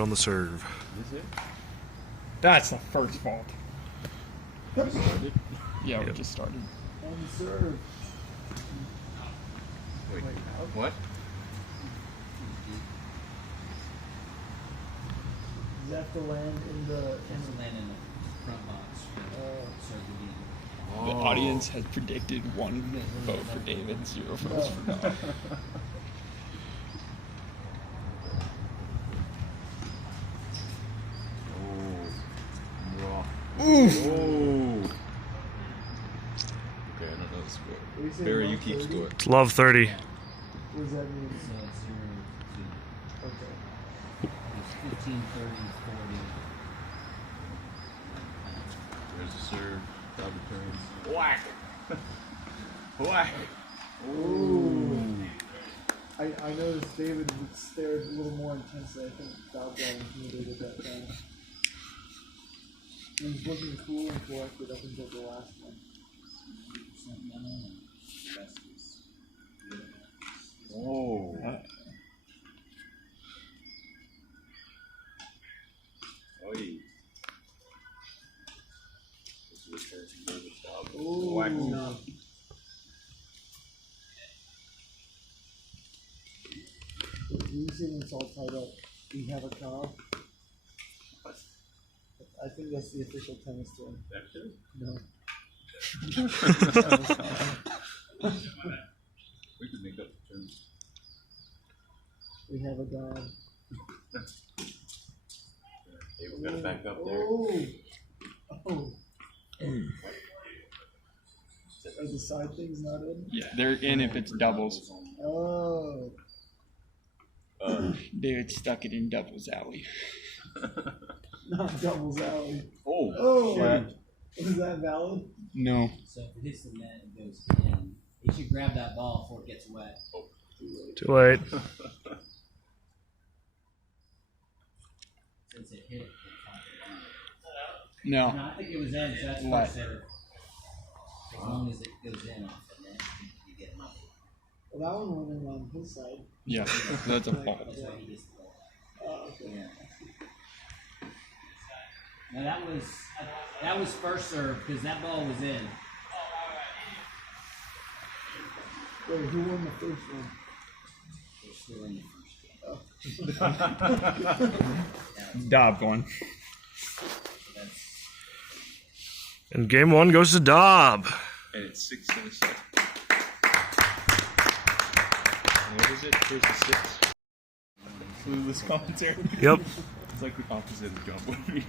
David on the serve. Is it? That's the first fault. Started? Yeah, we just started. On the serve. Wait, what? Does that have to land in the... Has to land in the front box. Serve the game. The audience has predicted 1 vote for David, 0 votes for Daab. Oh. Okay, I don't know the score. Barry, you keep score. It's love 30. What does that mean? So it's 0 to... Okay. It's 15, 30, 40. There's the serve. Daab returns. Whack! Whack! Ooh. I noticed David stared a little more intensely. I think Daab got intimidated that time. He was looking cool and collected up until the last one. Oh. Oi. This is the return from David Daab. Ooh. Whack. You see when it's all tied up, we have a cob. I think that's the official tennis term. Actually? No. We could make up the terms. We have a god. Hey, we got it back up there. Oh. Oh. Are the side things not in? Yeah, they're in if it's doubles. Oh. David stuck it in doubles alley. Not doubles alley. Oh. Oh. Yeah. Is that valid? No. So if it hits the net, it goes in. You should grab that ball before it gets wet. Too late. Since it hit, it caught the No. line. No, I think it was in, so that's What? first serve. As long as it goes in off the net, you get money. Well, that one went in on his side. Yeah, that's a fault. That's why he gets the ball. Oh, okay. Yeah. No, that was first serve because that ball was in. Wait, who won the first one? They're still in the first game. Daab won. That's And game 1 goes to Daab. And it's 6 in a set. What is it? Where's the 6? Clueless commentary. Yep. It's like the opposite of jump movie.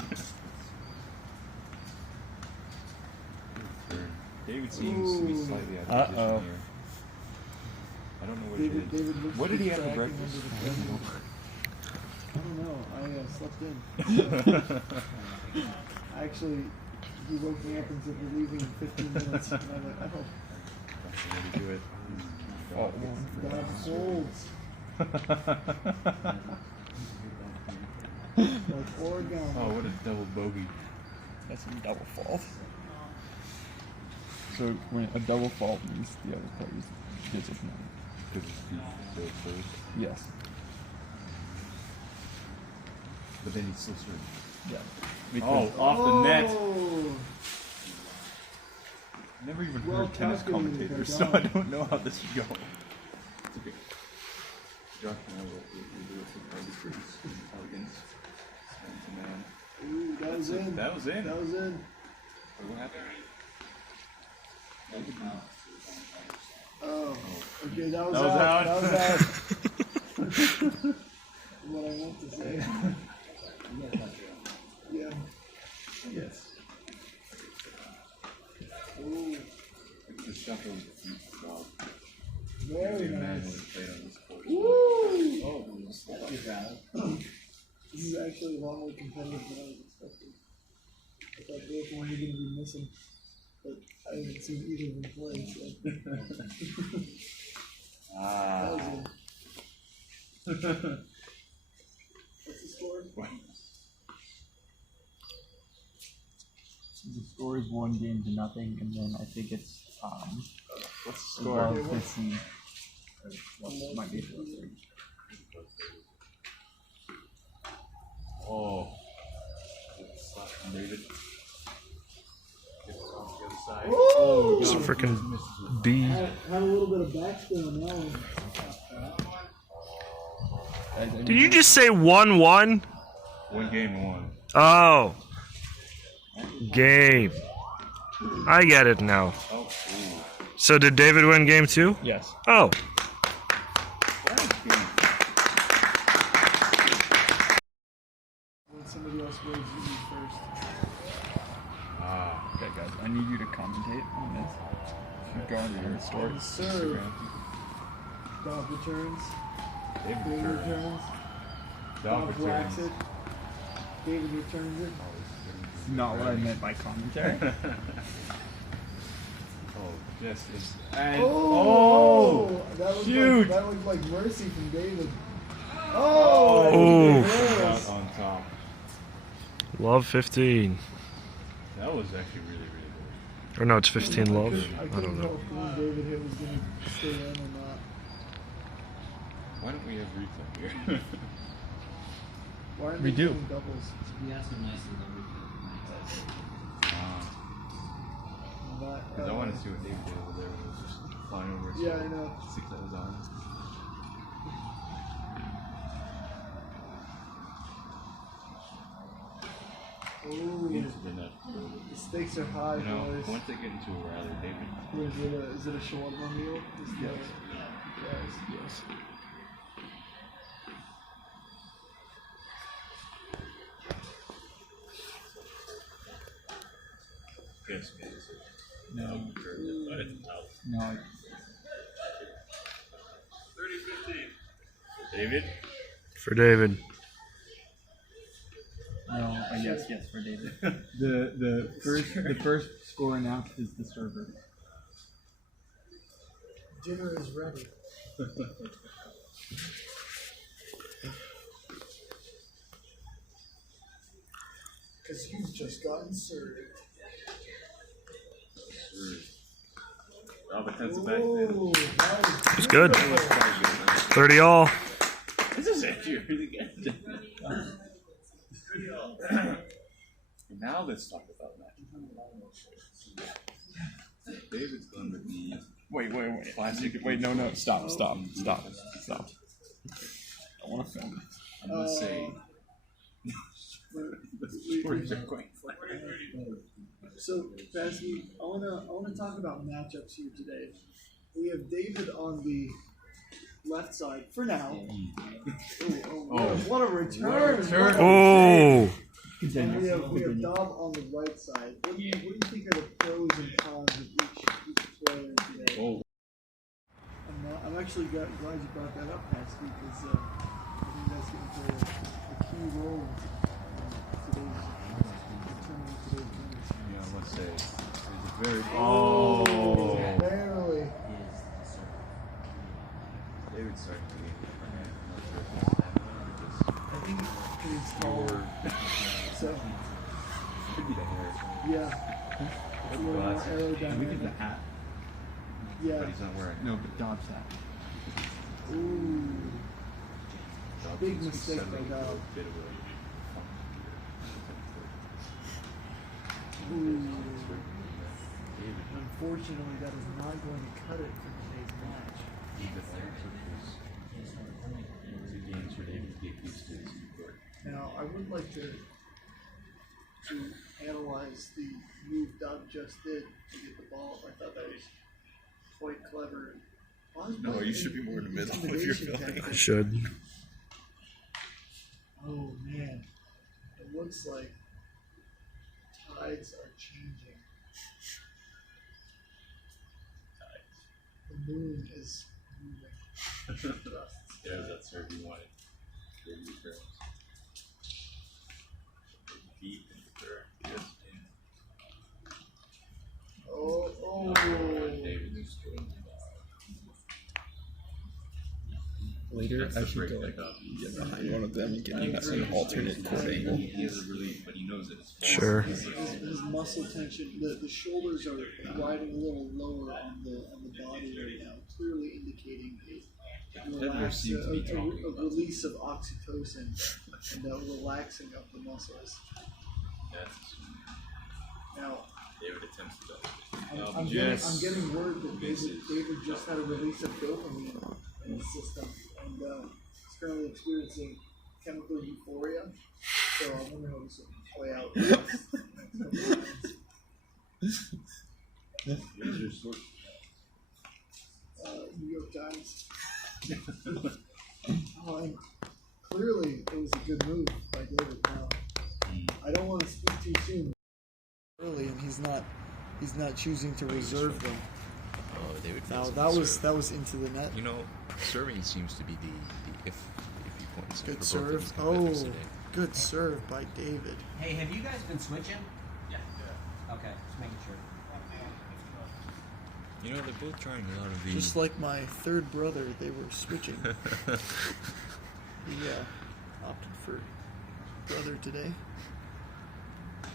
David seems to be slightly out of position Uh-oh. here. I don't know what David it is. looks What did he have for tracking breakfast? under the table. I don't know. I slept in. Actually, he woke me up and said we're leaving in 15 minutes. And I'm like, oh, Let me do it. Fault God holds. Like Oregon. Oh, what a double bogey. That's a double fault. So when a double fault means the other player gets a penalty. Because it's so close. Yes. But then he's still serving. Yeah. Oh, off the net. Oh. Never even Well heard tennis calculated, commentators, but so don't. I don't know how this would go. It's okay. Josh and I will do some arbitrage elegance. Man. Ooh, that was in. That was in. That was in. What happened? Oh, okay, that was That was out. out. That was out. What I meant to say. Yeah. Yes. Ooh, It's the shuffle dog. very Man, nice. when he played on this course. Woo! oh, that's good rally. This is actually a lot more competitive than I was expecting. I thought both one were going to be missing, but I haven't seen either of them play, so. That was in. What's the score? The score is 1-0, and then I think it's What's the score? above 50. Might be 3. Oh. Good slap from David. Gets it off the other side. Oh! It's a freaking B. Had a little bit of backspin on that one. Did you just say 1-1? One game won. Oh. Game. I get it now. Oh, ooh. So did David win game 2? Yes. Oh. When somebody else waves you first. Ah. Okay, guys, I need you to commentate on this. Go on your story. Serve. Dob returns. David David returns. returns. Dob Dob whacks it. returns. David returns it. Not what I meant by commentary. Oh, just is. And Oh! That was shoot! Like, that looked like mercy from David. Oh! Oh. Out on top. Love 15. That was actually really, really good. Or no, it's 15 love. I I couldn't don't know. tell if the one David hit was going to stay in or not. Why don't we have replay here? Why aren't We they do. doing doubles? We asked him nicely though. Because I want to see what David did over there when it was just flying over. Yeah, I know. 6 that was on. Ooh, Interesting enough. the stakes are high, You know, boys. once they get into a rally, David. Is it a shawarma meal? Yes. Yes. Yes. Yes, No. No. No. 30-15. David? For David. No. Yes. Yes. For David. The first score announced is the server. Dinner is ready. Because you've just gotten served. Oh, the pencil back then. Oh, that was It's good. beautiful. 30 all. This is actually really good. Now let's talk about that. David's going with the Wait. classic. Wait. No. Stop. I want to film this. I'm going to say. The stories are quite funny. So, Basky, I wanna talk about matchups here today. We have David on the left side for now. What a return! Oh. And we have Dob on the right side. What do you think are the pros and cons of each player today? Oh, I'm actually glad you brought that up, Basky, because I think that's going to play a key role in today's tournament. yeah, I must say. It's a very. Oh! Barely. David started to be. I think he's taller. So, Could be the hair. yeah. It's a little more Glasses. Look at the aerodynamic. hat. Yeah. But he's not wearing it. No, but Dobbs hat. Ooh. Dog Big seems to be mistake settling by into Dob. a bit of a Ooh. Unfortunately, that is not going to cut it for today's match. games for David to get used to this court. Now, I would like to analyze the move Doug just did to get the ball. I thought that was quite clever. No, you should be more in the middle if you're Intimidation filming. tactic. I should. Oh man, it looks like tides are changing. The moon is moving. Yeah, that's where we wanted. David girls. Deep in the third. Yes. Oh. David is doing Later, That's I the should break go pick up. get behind one of them and get an alternate court angle. He has a relief, but he knows that it's Sure. His muscle tension, the shoulders are riding a little lower on the body right now, clearly indicating a competitors seem to be talking a about release of oxytocin and a relaxing of the muscles. That's Now, David attempts to I'm yes. getting word that Misses. David just had a release of dopamine in his system and is currently experiencing chemical euphoria. So I wonder how this will play out in the next couple of rounds. Here's your source. New York Times. And clearly, it was a good move by David. Now, I don't want to speak too soon. Early, and he's not choosing to reserve them. Oh, David. Now fails that was into the net. You know, serving seems to be the if you points. Good for serve. both of these competitors Oh, today. good serve by David. Hey, have you guys been switching? Yeah. Okay, just making sure. You know, they're both trying a lot of the. Just like my third brother, they were switching. He opted for brother today.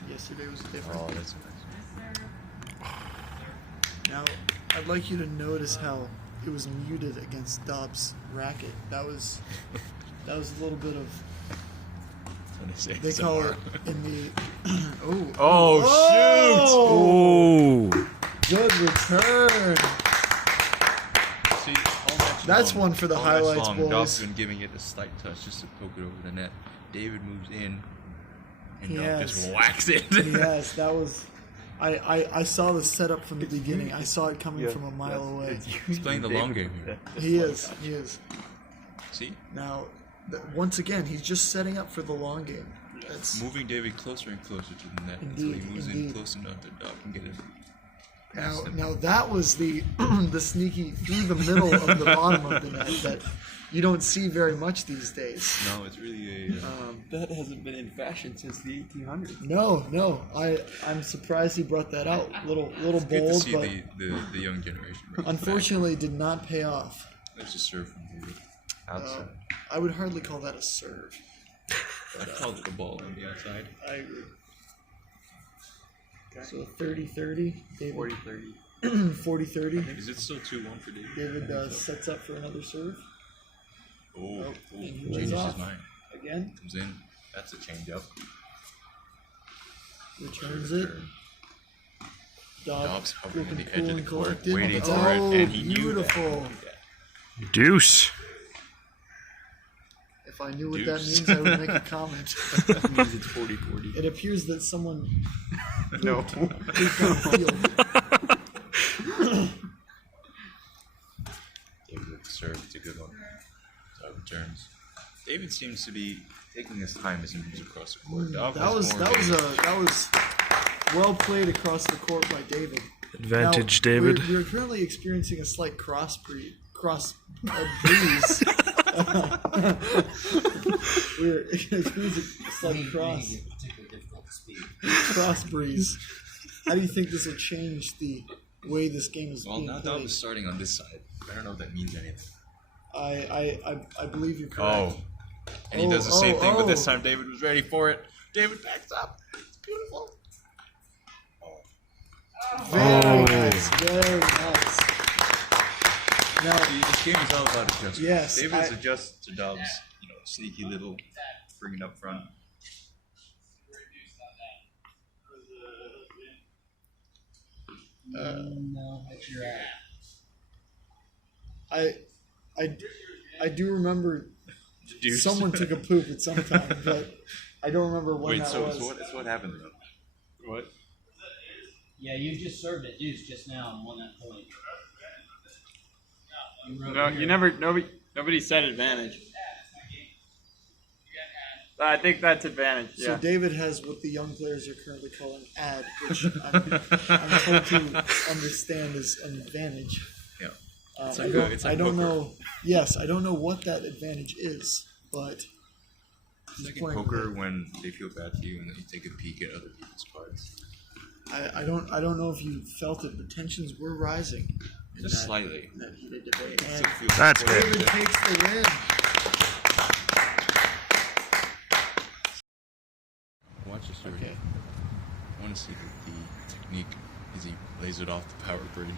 Yesterday was different. Oh, that's nice. Now, I'd like you to notice how it was muted against Daab's racket. That was a little bit of. They call it in the. Oh, shoot! Oh! Good return. See, all match That's long, one for the all match highlights, long, boys. Daab's been giving it a slight touch just to poke it over the net. David moves in, and Daab just whacks it. Yes, that was. I saw the setup from the beginning. I saw it coming from a mile away. He's playing the long game here. He is. See? Now, once again, he's just setting up for the long game. That's Moving David closer and closer to the net until he moves in close enough that Daab can get it. now that was the the sneaky through the middle of the bottom of the net that you don't see very much these days. No, it's really a. That hasn't been in fashion since the 1800s. No, I'm surprised he brought that out. Little Good to bold, see but the young generation. bring it unfortunately did not pay off. back. There's a serve from David. Outside. I would hardly call that a serve. I called it the ball on the outside. I agree. So 30-30, David 40-30. 40-30. Is it still 2-1 for David? David sets up for another serve Oh, and he changes lays his off. mind. Again. Comes in. That's a change up. Returns it. Daab's hovering at looking the cool edge of and the court, collected. waiting for Oh, it, and he knew that. beautiful. Deuce. If I knew what that Deuce. means, I would make a comment. That means it's 40-40. It appears that someone No. pooped on the field. David with the serve. It's a good one. Daab returns. David seems to be taking his time as he moves across the court. Daab That was well played across the court by David. Advantage, Now, David. We're currently experiencing a slight breeze. We're experiencing a slight Particularly difficult to speak. cross breeze. How do you think this will change the way this game is Well, being now Daab played? is starting on this side. I don't know if that means anything. I believe you're correct. And he does the same thing, but this oh. time David was ready for it. David backs up. It's beautiful. Very nice, very nice. Now, See, this game is all about adjustment. Yes, David's adjusts to Daab's, sneaky little bringing up front. No, that's your ass. I do remember Deuce. someone took a poop at some time, but I don't remember when Wait, that so was. what happened to him? What? Yeah, you just served it deuce just now and won that point. No, you never. Nobody said advantage. I think that's advantage. So Yeah. David has what the young players are currently calling ad, which I'm told to understand is an advantage. Yeah. It's like I don't poker. know. Yes, I don't know what that advantage is, but It's like in poker when they feel bad for you and then you take a peek at other people's cards. I don't know if you felt it. The tensions were rising. in Just that- slightly. in that heated debate. Still And feels That's quite good. David takes the win. Watch this already. Okay. I want to see the technique as he lays it off the power bridge.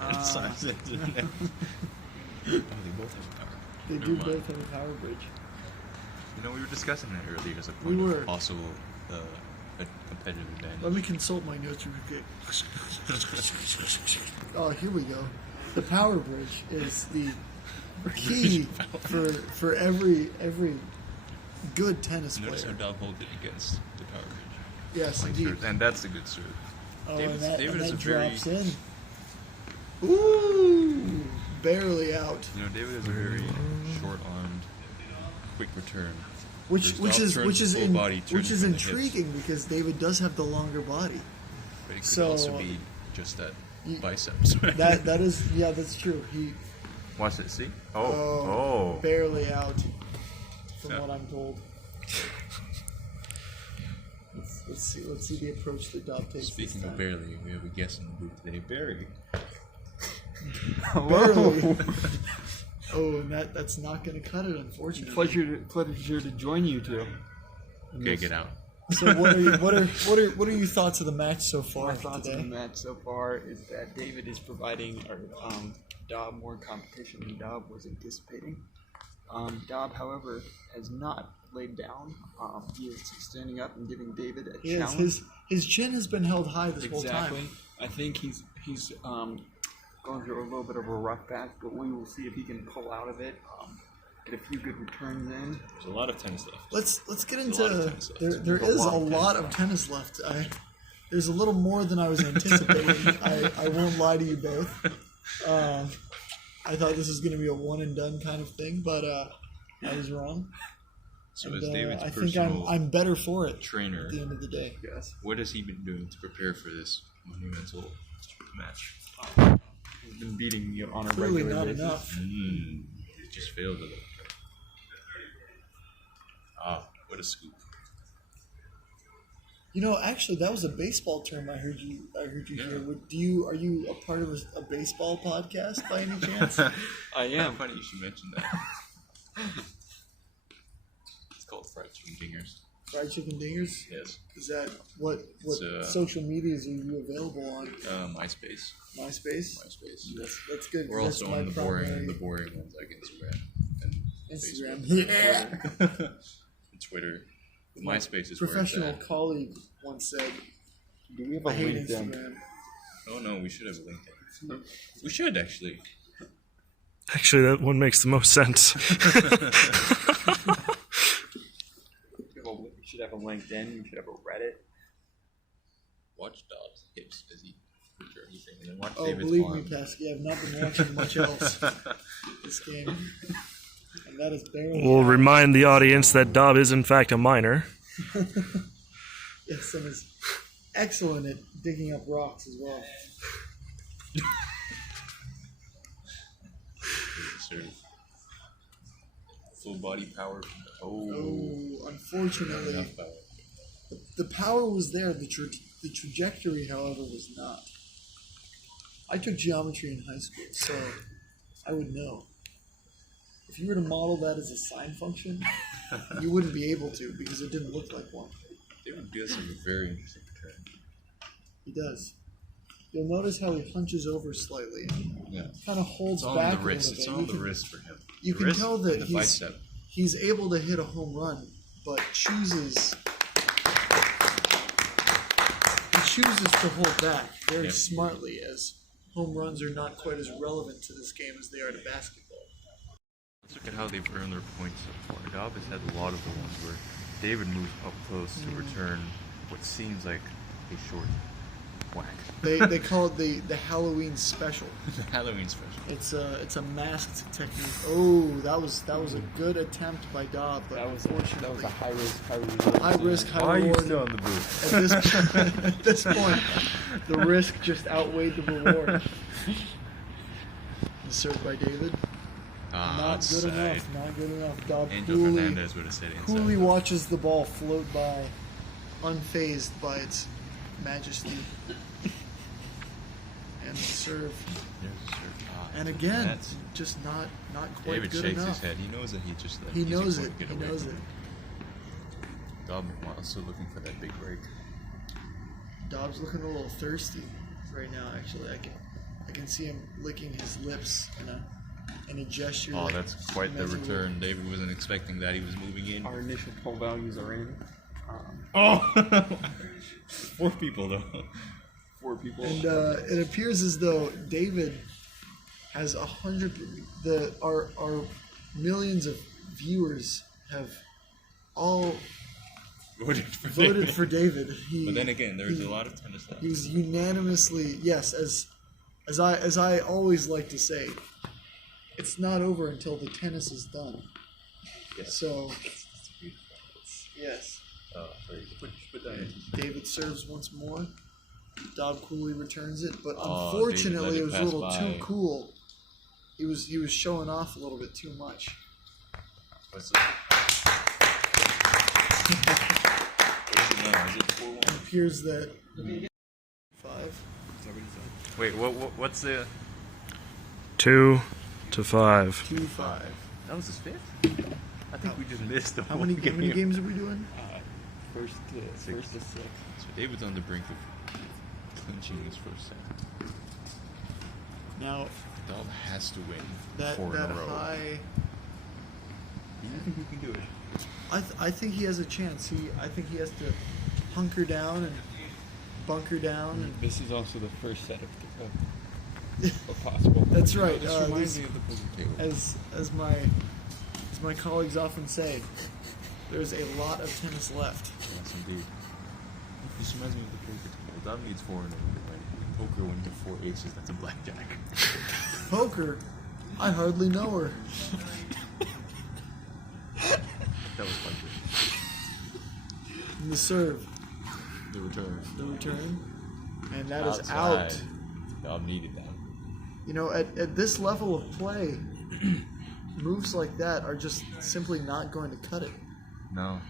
And signs it to the net. Oh, they both have a power bridge. They do both have a power bridge. You know, we were discussing that earlier as a We point were. of possible a competitive advantage. Let me consult my notes real quick. Oh, here we go. The power bridge is the key for every good tennis Notice how player. Daab holds it against the power bridge. Yes, Like indeed. serve, and that's a good serve. Oh, David and is that a very, drops in. Ooh, barely out. you know, David is a very short-armed, quick return. Which Whereas Daab turns the full body, turns it from the hips. intriguing because David does have the longer body. But it could So, also be just that biceps. That is that's true. He Watch it. See? Oh. barely out from Yeah. what I'm told. Let's see the approach that Daab takes. Speaking this of time. barely, we have a guest in the booth today, Barry. Barely. Oh, and that's not going to cut it, unfortunately. Pleasure to join you two. Okay, get out. So what are your thoughts of the match so far My thoughts today? on the match so far is that David is providing Daab more competition than Daab was anticipating. Daab, however, has not laid down. He is standing up and giving David a Yes, challenge. his chin has been held high this whole Exactly. time. I think he's going through a little bit of a rough patch, but we will see if he can pull out of it. Get a few good returns in. There's a lot of tennis left. Let's get There's a lot of into tennis left. there is a lot of tennis left. There's a little more than I was anticipating. I won't lie to you both. I thought this was going to be a one and done kind of thing, but I was wrong. So And, as David's I think personal I'm better for it trainer, at the end of the day. Yes. what has he been doing to prepare for this monumental match? He's been beating you on a Clearly regular not basis. enough. He just failed it. What a scoop. You know, actually, that was a baseball term I heard you hear. Are you a part of a baseball podcast by any chance? I am. Funny you should mention that. It's called fried chicken dingers. Fried chicken dingers? Yes. Is that what It's, social medias are you available on? MySpace. MySpace? MySpace. That's good. We're That's also my on the primary boring ones like Instagram and Instagram. Facebook. Yeah. And Twitter. MySpace is where Professional it's at. colleague once said, Do we have "I a hate LinkedIn? Instagram." Oh no, we should have a LinkedIn. We should actually. Actually, that one makes the most sense. We should have a LinkedIn. We should have a Reddit. Watch Daab's hips as he returns anything, and then watch Oh, David's believe arm. me, Pesky, I've not been watching much else this game, and that is barely. We'll remind the audience that Daab is in fact a minor. Yes, and is excellent at digging up rocks as well. Serve. Full body power. Oh, unfortunately, Enough power. the power was there. The trajectory, however, was not. I took geometry in high school, so I would know. If you were to model that as a sine function, you wouldn't be able to because it didn't look like one. David does have a very interesting return. He does. You'll notice how he hunches over slightly. Yeah. Kind of holds It's all back on the wrist. a It's little all bit. on the wrist for him. You The can wrist tell that and the bicep. he's able to hit a home run, but chooses to hold back very Yep. smartly, as home runs are not quite as relevant to this game as they are to basketball. Let's look at how they've earned their points so far. Daab has had a lot of the ones where David moves up close to return what seems like a short whack. They call it the Halloween special. The Halloween special. It's a masked technique. Oh, that was a good attempt by Daab, but unfortunately, a high risk, high risk, high Why are you reward. still in the booth? At this point, the risk just outweighed the reward. Served by David. Not good Outside. enough. Not good enough. Daab Angel Fernandez would have said inside. coolly watches the ball float by, unfazed by its majesty. And the serve. There's a serve. And again, That's- just not quite David good shakes enough. his head. He knows that he just let He easy knows point it. get He away knows from it. him. Daab also looking for that big break. Daab's looking a little thirsty right now. Actually, I can see him licking his lips in a and a gesture. Oh, that that's quite the immeasurable. return. David wasn't expecting that. He was moving in. Our initial poll values are in. Oh! 4 people, though. 4 people. And it appears as though David has 100. Our millions of viewers have all Voted for voted David. for David. But then again, there's a lot of tennis left. He was unanimously, yes, as I always like to say, it's not over until the tennis is done. Yes. So, yes, Sorry, put that in. David serves once more. Daab coolly returns it, but Oh, unfortunately, David let it it was a pass little by. too cool. He was showing off a little bit too much. What's the Is it 4-1? It appears that 5. Wait, what's the... 2 to 5. 2-5. That was his 5th? I think we just missed the How whole many games are we doing? First to 6. So David's on the brink of clinching his first set. Now Daab has to win that 4 in a row. high. You think we can do it? I think he has a chance. I think he has to hunker down and bunker down. And This is also the first set of possible. that's right. This reminds me of the poker table. As my colleagues often say, there's a lot of tennis left. Yes, indeed. This reminds me of the poker table. Daab needs 4 in a row. Right? Poker, when you have 4 aces, that's a blackjack. Poker, I hardly know her. That was fun. And the serve, The return. the return, and that is Outside. out. Daab needed that. You know, at this level of play, moves like that are just simply not going to cut it. No.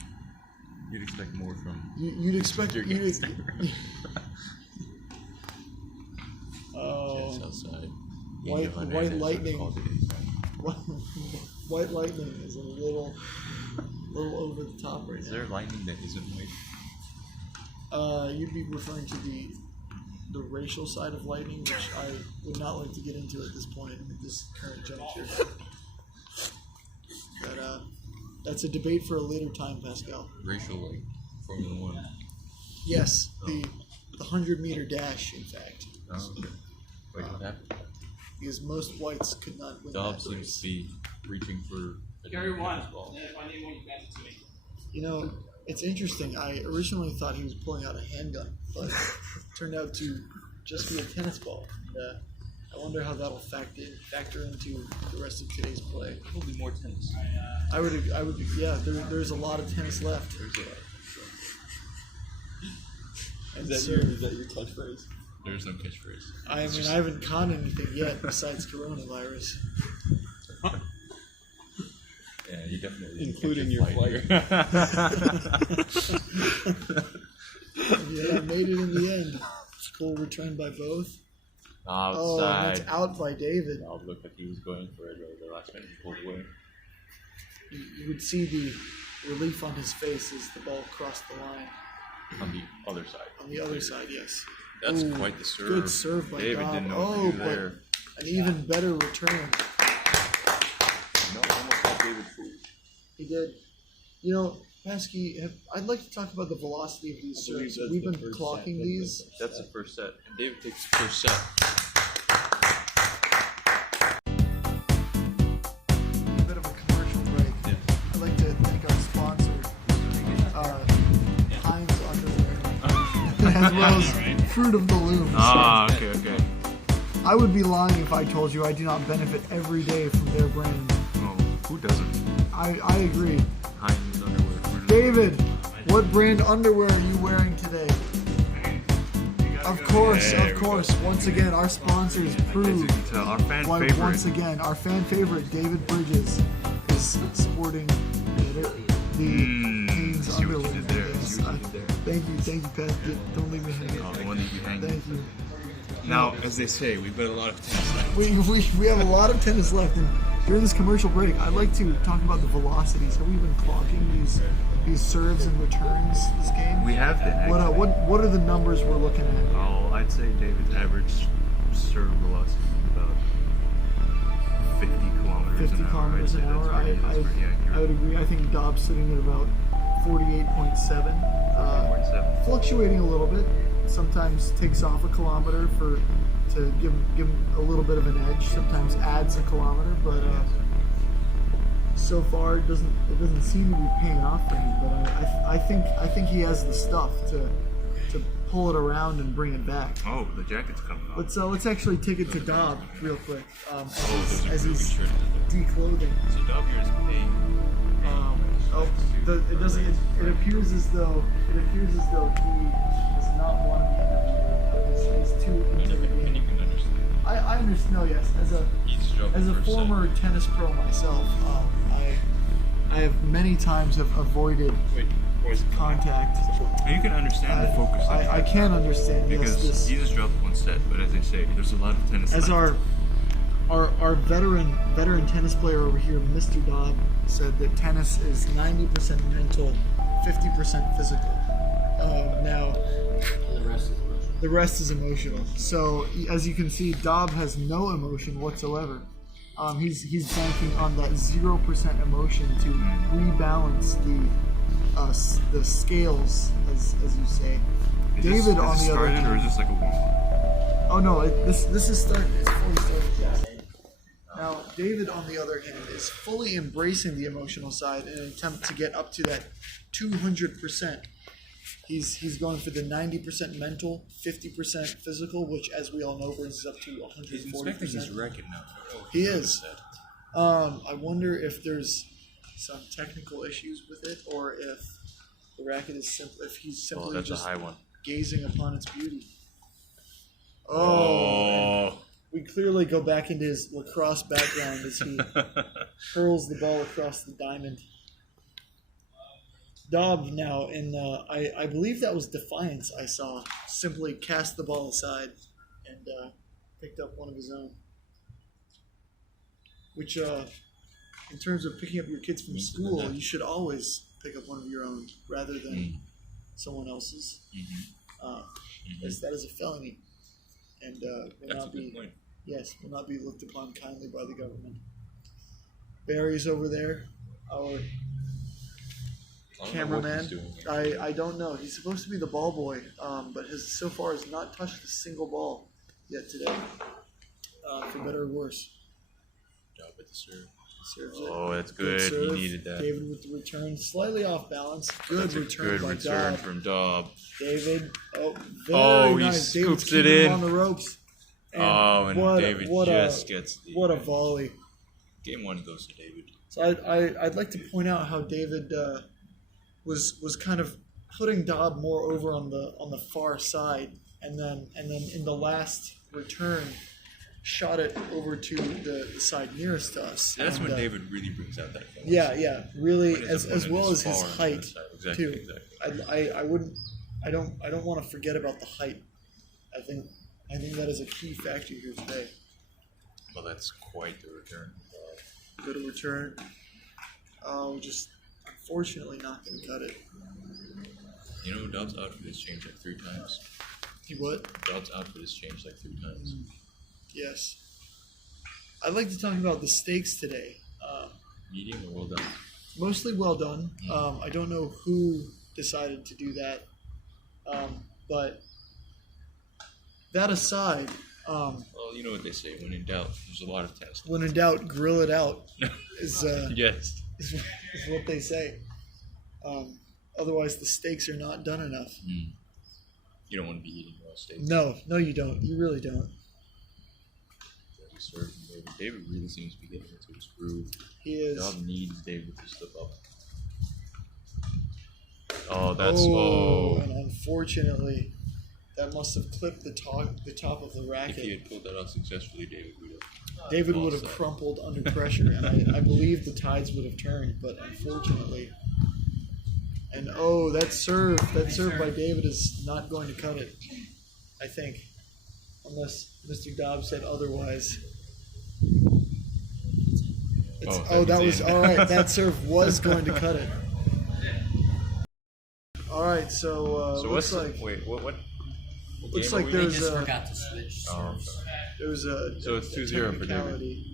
You'd expect more from... You'd expect You're you getting to. staggering. Oh, Jets outside. White- Angel white Hernandez lightning. called it. White lightning is a little over the top right Is now. there lightning that isn't white? You'd be referring to the racial side of lightning, which I would not like to get into at this point, at this current juncture. But that's a debate for a later time, Pascal. Racial, like, Formula 1. Yes, the 100-meter dash, in fact, Oh, okay. Wait, what happened? because most whites could not win Daab that seems race. to be reaching for a Carry one. tennis ball. And if I need one, you pass it to me. You know, it's interesting. I originally thought he was pulling out a handgun, but it turned out to just be a tennis ball. And, I wonder how that'll factor into the rest of today's play. Probably more tennis. I would, yeah. There's a lot of tennis left. There's a lot. And Is so, that your catchphrase? There's no catchphrase. I mean, I haven't caught anything yet besides coronavirus. Yeah, you definitely didn't Including catch your flight. Yeah, I made it in the end. Cool return by both. Oh, and Outside. it's out by David. Daab looked like he was going for it the last minute. He pulled away. You would see the relief on his face as the ball crossed the line. On the other side. On the other side, yes. That's Ooh, quite the serve. Good serve by David Daab. didn't know Oh, what to do but there. an even better return. No, almost got David fooled. He did. You know, Pesky, I'd like to talk about the velocity of these serves. We've been clocking these. That's the first set. And David takes the first set. A bit of a commercial break. I'd like to thank our sponsor, Heinz Underwear, as well as Fruit of the Loom. Okay. I would be lying if I told you I do not benefit every day from their brand. Oh, who doesn't? I agree. Heinz underwear. David, what brand underwear are you wearing today? Of course. Once again, our sponsors prove Our fan why favorite. once again our fan favorite David Bridges is sporting the Hanes see what you underwear. did there. Yes, See what you did there. Thank you, Pat. Don't leave me hanging. I want to be hanging. Thank you. Now, as they say, we've got a lot of tennis left. We have a lot of tennis left, and during this commercial break, I'd like to talk about the velocities. Have we been clocking these serves and returns this game? We have been, actually. What are the numbers we're looking at? Oh, I'd say David's average serve velocity is about 50 50 kilometers an hour. That's pretty I would accurate. agree. I think Daab's sitting at about 48.7. 48.7. Fluctuating a little bit. Sometimes takes off a kilometer to give him a little bit of an edge. Sometimes adds a kilometer, but so far it doesn't seem to be paying off for him. But I think he has the stuff to pull it around and bring it back. Oh, the jacket's coming off. Let's actually take it to Daab real quick those are as really he's good shirts. declothing. So Daab here is paying. It doesn't. It appears as though he does not want to be interviewed. He's too into the And you game. can understand. I understand. No, yes. He's struggling As a for a former tennis pro myself, I have many times have avoided contact. And you can understand the focus. that I he can has. understand Because yes, he just dropped one set, but as they say, there's a lot of tennis. as left. our veteran tennis player over here, Mr. Daab, said that tennis is 90% mental, 50% physical. Now The rest is emotional. the rest is emotional. So as you can see, Daab has no emotion whatsoever. He's banking on that 0% emotion to rebalance the scales, as you say. Is David, this on the other started, hand, or is this like a warm-up? oh no, this is started. It's fully started. Now, David, on the other hand, is fully embracing the emotional side in an attempt to get up to that 200%. He's going for the 90% mental, 50% physical, which, as we all know, brings us up to 140%. He's inspecting his racket now. He is. I wonder if there's some technical issues with it, or if the racket is if he's Oh, simply that's a just high one. gazing upon its beauty. Oh. We clearly go back into his lacrosse background as he hurls the ball across the diamond. Daab now, I believe that was Defiance I saw, simply cast the ball aside and picked up one of his own. Which, in terms of picking up your kids from school, you should always pick up one of your own rather than someone else's. As that is a felony. And will That's not a good be point. will not be looked upon kindly by the government. Barry's over there, our I don't know what cameraman. he's doing here. I don't know. He's supposed to be the ball boy, but so far has not touched a single ball yet today. For better or worse. Job at the serve. Serves it. Oh, that's Good good. serve. He needed that. David with the return, slightly off balance. Good That's a return good by return Daab. from Daab. David, very Oh, he nice. David's scoops it keeping him in. on the ropes. And Oh, and what, David what just a, gets the what a volley. Game one goes to David. So I'd like to point out how David was kind of putting Daab more over on the far side, and then in the last return shot it over to the side nearest to us. That's And, when David really brings out that focus. Yeah, really, When his as opponent well is as his far on the height other side. Exactly, too. exactly. I don't want to forget about the height. I think that is a key factor here today. Well, that's quite the return. Good return. Oh, just unfortunately not going to cut it. You know, Dobbs out for this change like 3 times. He what? Dobbs out for this change like 3 times. Yes. I'd like to talk about the stakes today. Medium or well done? Mostly well done. I don't know who decided to do that, but that aside, Well, you know what they say. When in doubt, there's a lot of tests. when in doubt, grill it out. Is Yes. is what they say. Otherwise, the steaks are not done enough. You don't want to be eating raw steak. No, you don't. You really don't. That is served from David. David really seems to be getting into his groove. He is. Dobbs needs David to slip up. Oh, that's and unfortunately, that must have clipped the top of the If he racket. had pulled that out successfully, David would have. David would lost have that. crumpled under pressure, and I believe the tides would have turned, but unfortunately. And that serve by David is not going to cut it, I think, unless Mr. Daab said otherwise. That was all right. That serve was going to cut it. All right, so So looks what's like wait? What? looks game are like we They in? there's just a forgot to switch Oh, serves. there was a So it's 2-0 for David. technicality.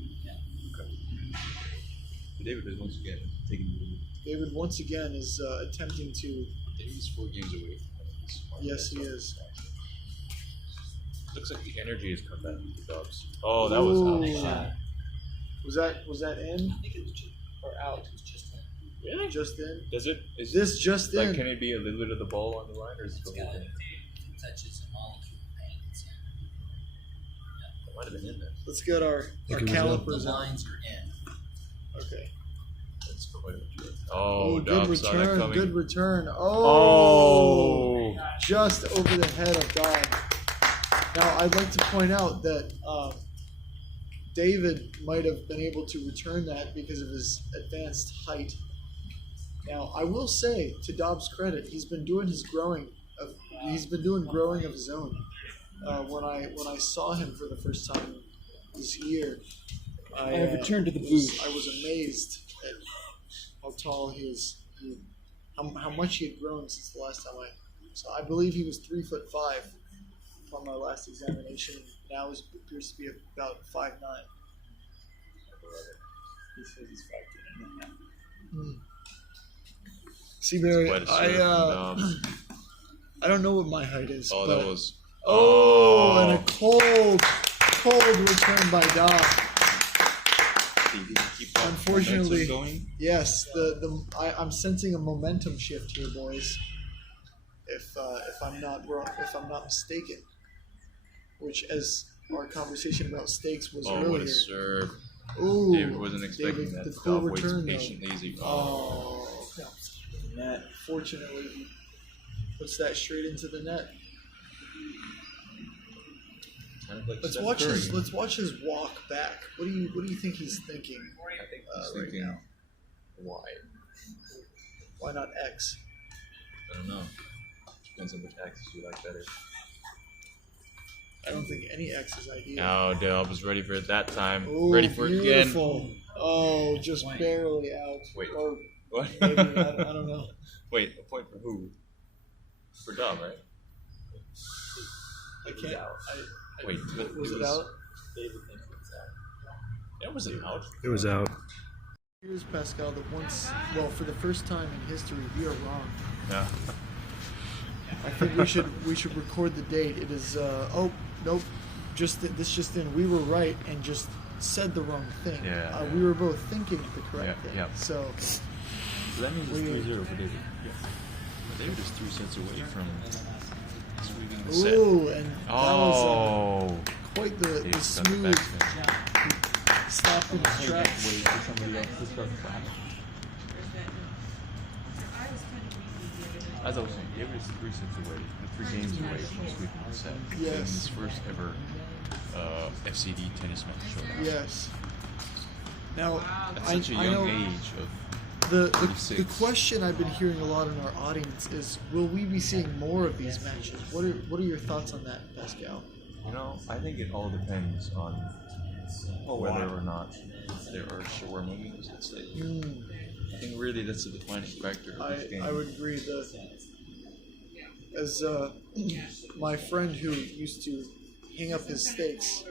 David is once again taking the lead. David once again is attempting to. David's 4 games away from this. Yes, he is. Looks like the energy has come back with the Dubs. Oh, that was Ooh. out. Was that in I think it was just, or out. It was just like, Really? just in? Does it? Is This just like, in. can it be a little bit of the ball on the line, or is it it's the got, whole if thing? it touches a molecule of paint, it's in. It might have been in there. Let's get our it was calipers The out. lines are in. Okay. Let's go ahead and do it. Oh, Oh, good Dobbs saw that return. coming. Good return. Oh. Just over the head of Dobb. Now, I'd like to point out that David might have been able to return that because of his advanced height. Now, I will say, to Dobb's credit, he's been doing his growing. He's been doing growing of his own. When I saw him for the first time this year, I returned to the I was amazed at how tall he is. How much he had grown since the last time I saw. I believe he was 3'5" on my last examination. Now he appears to be about 5'9". He says he's 5'10". See, Barry, Quite a serve from Dobbs. I don't know what my height is. Oh, but that was. and a cold return by Dobb. He didn't keep that Unfortunately, momentum going. yes, I'm sensing a momentum shift here, boys. If I'm not mistaken, which as our conversation about steaks was Oh, earlier. what a serve. Ooh, David wasn't expecting David, that. the cool Dobb waits return though. patiently as he. Oh, net. Fortunately, he puts that straight into the net. Kind of like Let's Steph watch Curry. his walk back. What do you think he's thinking? I think he's right thinking, now? why? Why not X? I don't know. Depends on which axis you like better. I don't think any X is ideal. Now Dale was ready for it that time. Ooh, Ready for it again. beautiful. Oh, just barely out. Wait. Or What? maybe, I don't know. Wait, a point for who? For Dom, right? I can't. Wait, Was it out? David thinks it's out. That wasn't out. It was out. Here's Pascal that for the first time in history, we are wrong. Yeah. I think we should record the date. It is nope, this just in. We were right and just said the wrong thing. Yeah. We were both thinking the correct Yeah, thing. yeah. So that means it's 3-0 for David. Yeah. David is 3 sets away from sweeping the set. ooh, and that was Oh. quite the David got the smooth backspin. stop in his tracks. Wait for somebody else to start the back. As I was saying, David is 3 sets away, 3 games away from sweeping the set. Yes. In his first ever FCD tennis match showdown. Yes. Now At I such a know young age of the 36. question I've been hearing a lot in our audience is, will we be seeing more of these matches? What are your thoughts on that, Pascal? You know, I think it all depends on whether or not there are shawarma meals at stake. I think really that's the defining factor of this game. I would agree that as my friend who used to hang up his steaks,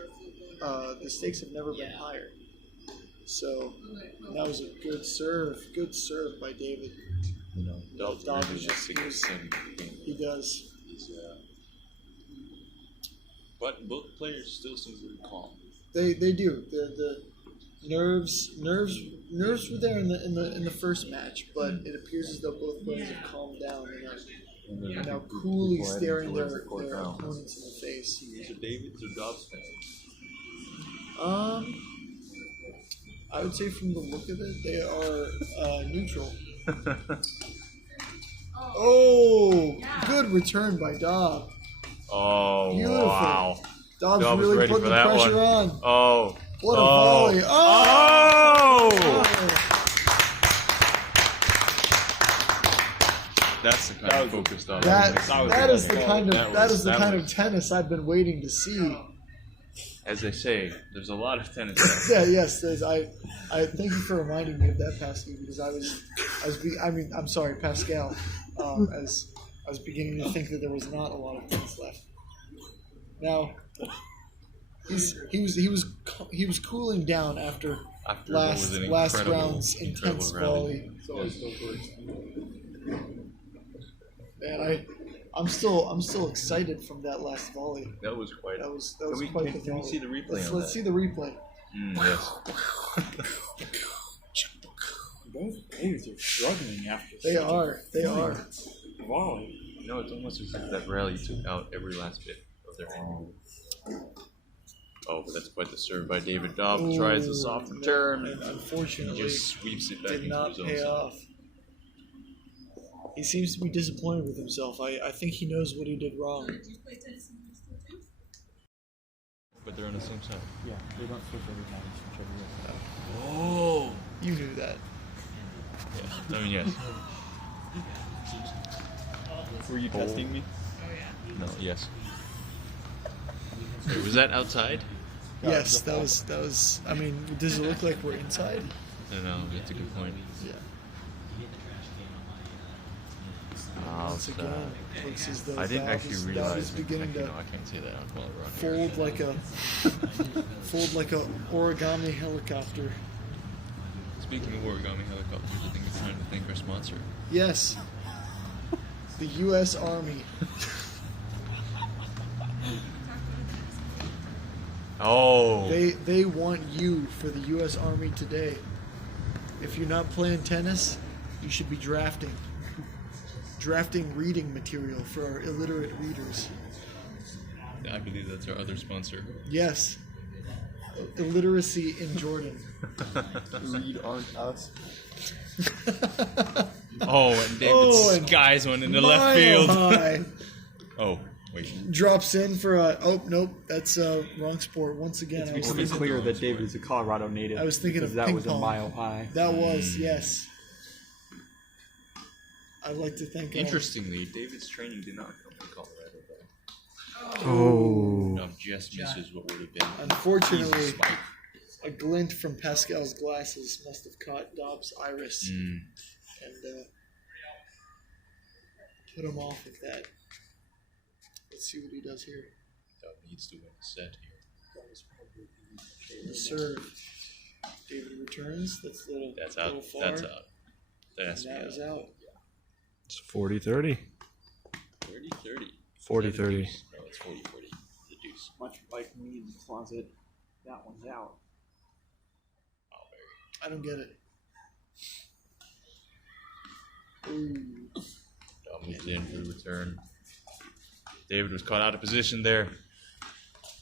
the stakes have never been higher. So that was a good serve by David. You know, Dobbs Dobbs really is likes to get just- sing game. He does. He's, but both players still seem very calm. They do. The nerves were there in the first match, but it appears as though both players have calmed down and are now coolly staring their opponents in the face. Is it David's or Dobbs fan? I would say from the look of it, they are neutral. Oh, good return by Daab. Oh, Beautiful. wow. Dobbs Dobbs really ready putting for the that pressure one. on. Oh. What a volley. Oh! That's the kind of focus Dobbs That is the kind That of was- tennis I've been waiting to see. As they say, there's a lot of tennis out there. Yeah, yes. I thank you for reminding me of that, Pascal, because I'm sorry, Pascal. As I was beginning to think that there was not a lot of tennis left. Now, He was cooling down after After what was an last incredible- round's intense incredible volley. rally. So man, I'm still excited from that last volley. That was quite. That was Can we- quite the can we volley. see the replay Let's, on let's that? see the replay. Yes. Both players are struggling after. They such a are. They are. volley. No, it's almost as if that rally took out every last bit of their energy. Oh, but that's quite the serve by David Daab. Tries a soft return. And He unfortunately, just sweeps it back did into not his own pay zone. off. He seems to be disappointed with himself. I think he knows what he did wrong. But they're on the same side. Yeah, they don't switch every time. They switch every way. Oh! You knew that. Yeah. I mean, yes. Were you testing me? No, yes. Wait, was that outside? Yes, that was. I mean, does it look like we're inside? No, that's a good point. Yeah. Oh, Once again, looks as though I didn't Daab actually is realize. beginning to I can't say that on Colorado. fold like a origami helicopter. Speaking of origami helicopters, I think it's time to thank our sponsor. Yes. The U.S. Army. Oh! They want you for the U.S. Army today. If you're not playing tennis, you should be drafting reading material for our illiterate readers. I believe that's our other sponsor. Yes. Illiteracy in Jordan. Read on us. Oh, and David skies one into left field. High. Oh, wait. Drops in for a. Oh, nope. That's wrong sport. Once again, It's I was becoming is it clear the that wrong David sport? is a Colorado native. I was thinking because of that ping was pong. a mile high. That was, yes. I'd like to thank Interestingly, David's training did not come from Colorado. Oh. No, just misses what would have been. Unfortunately, easy spike. a glint from Pascal's glasses must have caught Daab's iris and put him off with that. Let's see what he does here. Daab needs to win the set here. The serve. David returns. That's a little, That's little out. far. That's out. That has And to that was be out. out. It's 40-30. 30-30. 40-30. No, it's 40-40. The deuce. Much like me in the closet, that one's out. Oh, very. I don't get it. Ooh. Daab moves in for the return. David was caught out of position there.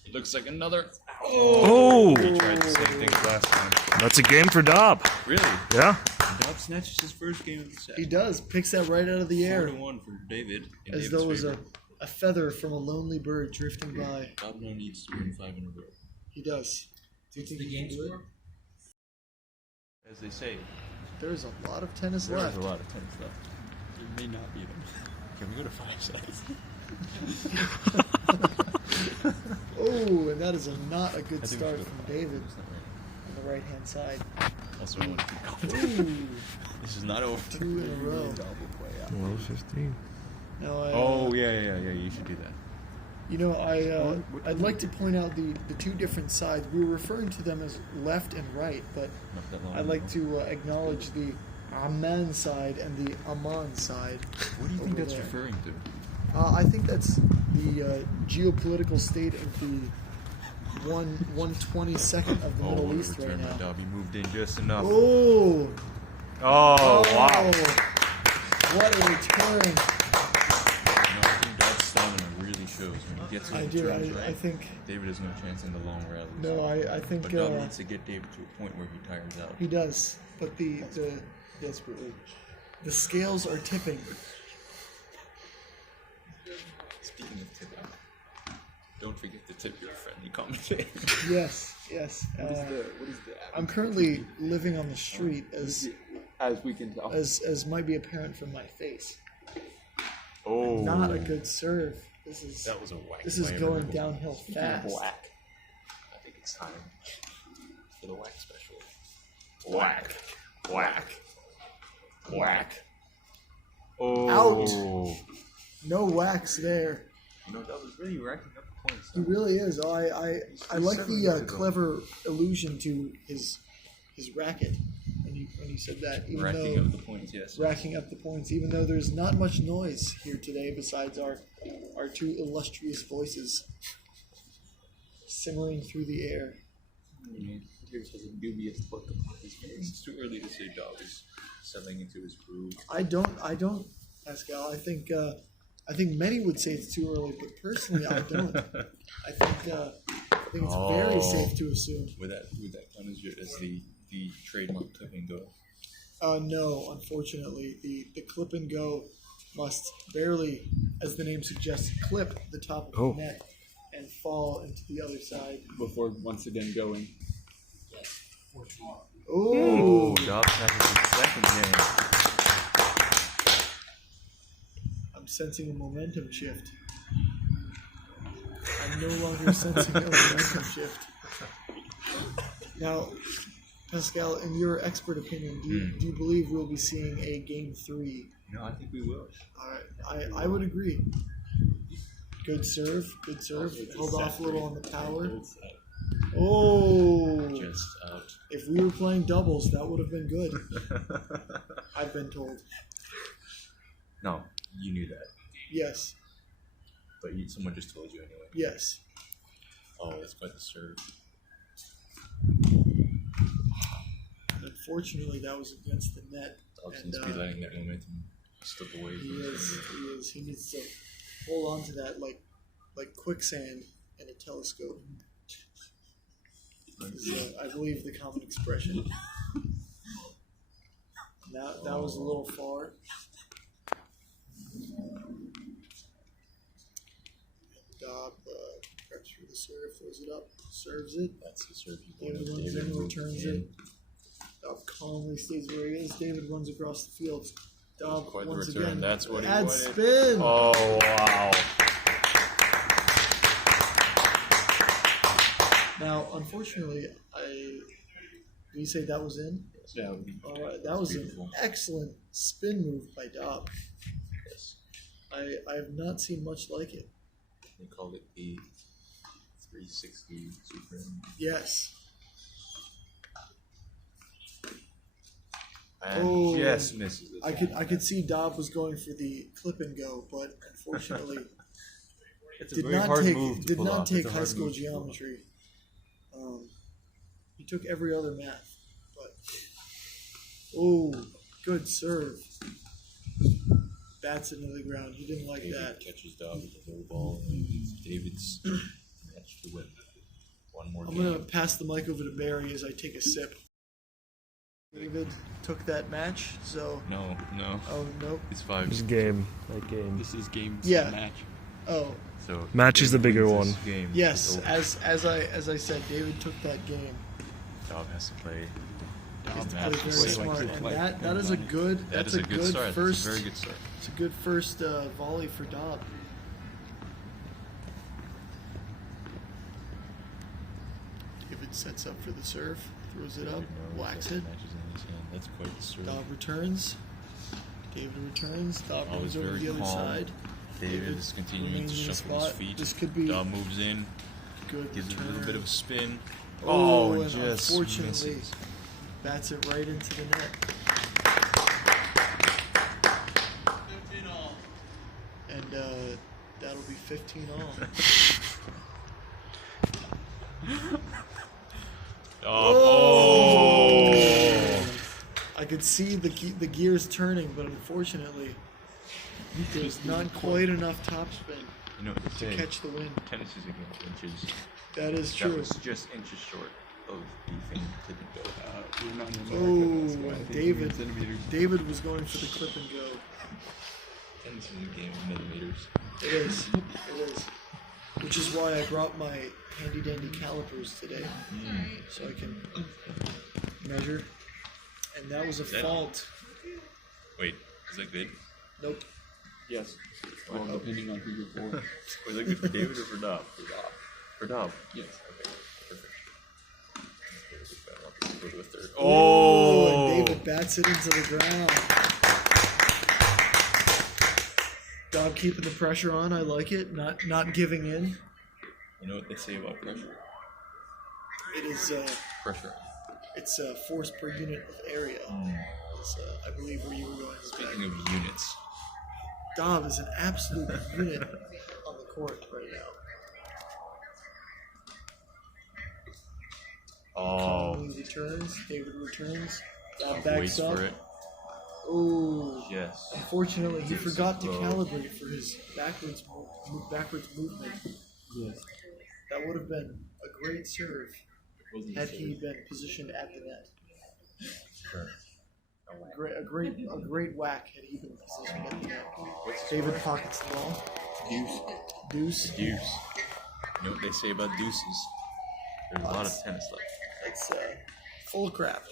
It looks like another. Oh! He tried the same thing as last time. That's a game for Daab. Really? Yeah. Daab snatches his first game of the set. He does. Picks that right out of the air. 4-1 for David. In As David's though it was favor. a feather from a lonely bird drifting by. Daab now needs to win 5 in a row. He does. Do you think he can do it? As they say, There's a lot of tennis there left. is a lot of tennis left. It may not be them. Can we go to 5 sets? Oh, and that is not a good I think we start should from go. David That's not right. on the right hand side. That's what I want to keep going. Ooh, This is not over. 2 in a row. 12-15. No, Oh, yeah. You should do that. You know, I'd like to point out the two different sides. We were referring to them as left and right, but Not that long. I'd like to acknowledge the Amman side and the Amman side. What do you think over that's there. referring to? I think that's the geopolitical state of the 1/122nd of the Oh, Middle what a East right return by now. Daab. He moved in just enough. Oh, Oh, wow. what a return! I think Daab's stamina really shows when he gets I his do. returns right. I think David has no chance in the long rallies. no. I think But Daab needs to get David to a point where he tires out. he does. But the Desperately. the scales are tipping. Speaking of tipping, don't forget to tip your friendly commentator. Yes. What is the I'm currently living on the street, as we can tell. as might be apparent from my face. Oh, Not a good serve. This is That was a whack. this is by going everyone. downhill fast. Black. I think it's time for the whack special. Whack, whack, whack. Oh, Out. No wax there. Dobb was really racking up the points. He really is. Oh, I like seven the to go. clever allusion to his racket when you said that. Even Racking though up the points, yes. racking up the points, even though there's not much noise here today besides our two illustrious voices simmering through the air. Here's a dubious look upon his face. It's too early to say Dobb is settling into his groove. I don't, Pascal. I think many would say it's too early, but personally, I don't. I think it's very safe to assume. Would that count as the trademark clip and go? No, unfortunately, the clip and go must barely, as the name suggests, clip the top of the net and fall into the other side Before once again going. Oh, Dobb catches his second game. I'm sensing a momentum shift. I'm no longer sensing a momentum shift. Now, Pascal, in your expert opinion, do you believe we'll be seeing a game 3? No, I think we will. I would agree. Good serve. Held off a little on the power. Oh! Just out. If we were playing doubles, that would have been good. I've been told. No, you knew that. Yes. But someone just told you anyway. Yes. Oh, that's quite the serve. Unfortunately, that was against the net. Dobb seems to be letting that momentum slip away. He is. He needs to hold on to that like quicksand in a telescope. Is, I believe the common expression. That was a little far. Dobb preps for the serve, throws it up, serves it. That's the serve you David wanted. runs David in, moved returns in. it. Dobb calmly stays where he is. David runs across the field. Dobb Quite the once return. again That's what he adds wanted. spin. Oh, wow. Now, unfortunately, do you say that was in? Yeah. All right, that was beautiful. an excellent spin move by Dobb. Yes. I have not seen much like it. They called it the 360 super. Yes. And just misses it. I could see Dobb was going for the clip and go, but unfortunately It's a did very not hard take move to did pull not off. take It's a high hard school move to pull off. geometry. He took every other math, but good serve. Bats into the ground. He didn't like David that. catches Dobb with the low ball, and it's David's match to win. One more I'm game. gonna pass the mic over to Barry as I take a sip. David took that match, so No. oh nope. It's 5. This game. That game. This is game Yeah. match. Oh So Match is the David bigger wins this one. Game. yes, It's over. as I said, David took that game. Dobb has to play. He's Dobb played has to very play smart, like and play. that is a good. That That's is a good start. first. That's a very good start. It's a good first volley for Dobb. David sets up for the serve, throws it up, whacks it. Matches in his hand. That's quite the serve. Dobb returns. David returns. Dobb Always moves over very the other calm. side. David is continuing to remains in the shuffle his spot. feet. This could be Dobb moves in, good. gives it a little return. bit of a spin. Oh, and just unfortunately, misses. bats it right into the net. And that'll be 15 all. Oh! I could see the gears turning, but unfortunately, there's not quite enough topspin You know what they to say? catch the wind. Tennis is against inches. That is That true. was just inches short of the thing clip and go. We're not in Oh, America, Pascal. I and think David. centimeters. David was going for the clip and go. Tennis is a game of millimeters. It is. It is. Which is why I brought my handy dandy calipers today, so I can measure. And that was a That- fault. Wait, is that good? Nope. Yes. Well, depending on who you're for. Was that good for David or for Dobb? For Dobb. Yes. Okay, perfect. Go to a third. Oh, and David bats it into the ground. Dob keeping the pressure on. I like it. Not giving in. You know what they say about pressure? It is. Pressure. It's force per unit of area. It's, I believe where you were going. Speaking of units. Dob is an absolute unit on the court right now. Oh. Conley returns. David returns. Dob Waits backs up. for it. Oh. Yes. Unfortunately, he forgot to low. calibrate for his backwards movement. Yes. That would have been a great serve had he been positioned at the net. Sure. A great whack had he been positioned at the net. What's the David score? pockets the ball. Deuce. Deuce. Deuce. You know what they say about deuces? There's a lot of tennis left. It's full of crap.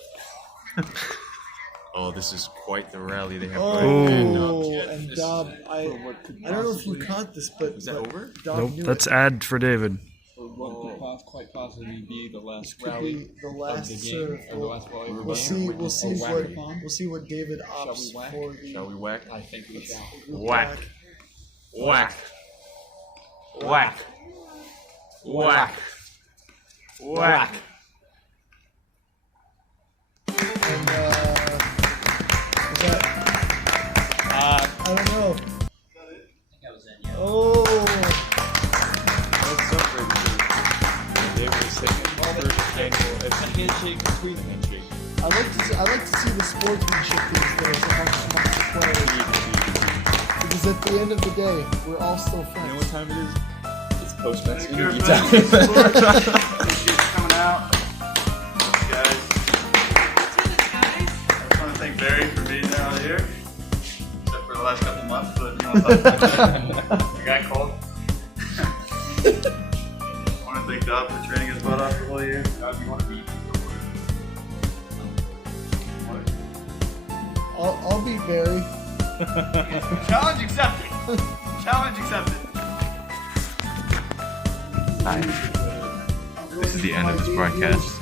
Oh, this is quite the rally they have. Oh, and Dob, I don't know if you caught this, but Is that over? Dob Nope, knew that's it. ad for David. Or what could quite possibly be the last Could rally be the last of the game, serve. or the last volley. We'll see. We'll see A what whack-a-thon? we'll see what David opts we whack? for the Shall we whack? I think we shall. group Whack. Whack. Whack. Whack. Whack. And is that? I don't know. I think I was in, yeah. Oh, What's up, David? David is taking first angle. It's a handshake between handshake. I like to see the sportsmanship these days amongst the players. Because at the end of the day, we're all still friends. You know what time it is? It's Postmates interview Appreciate time. you coming out. Guys. I just want to thank Barry for being out here. Except for the last couple months, but you know, the guy called. I want to thank Dob for training his butt off the whole year. Dob, you want to be? I'll beat Barry. Challenge accepted. Challenge accepted. This is the end of this broadcast.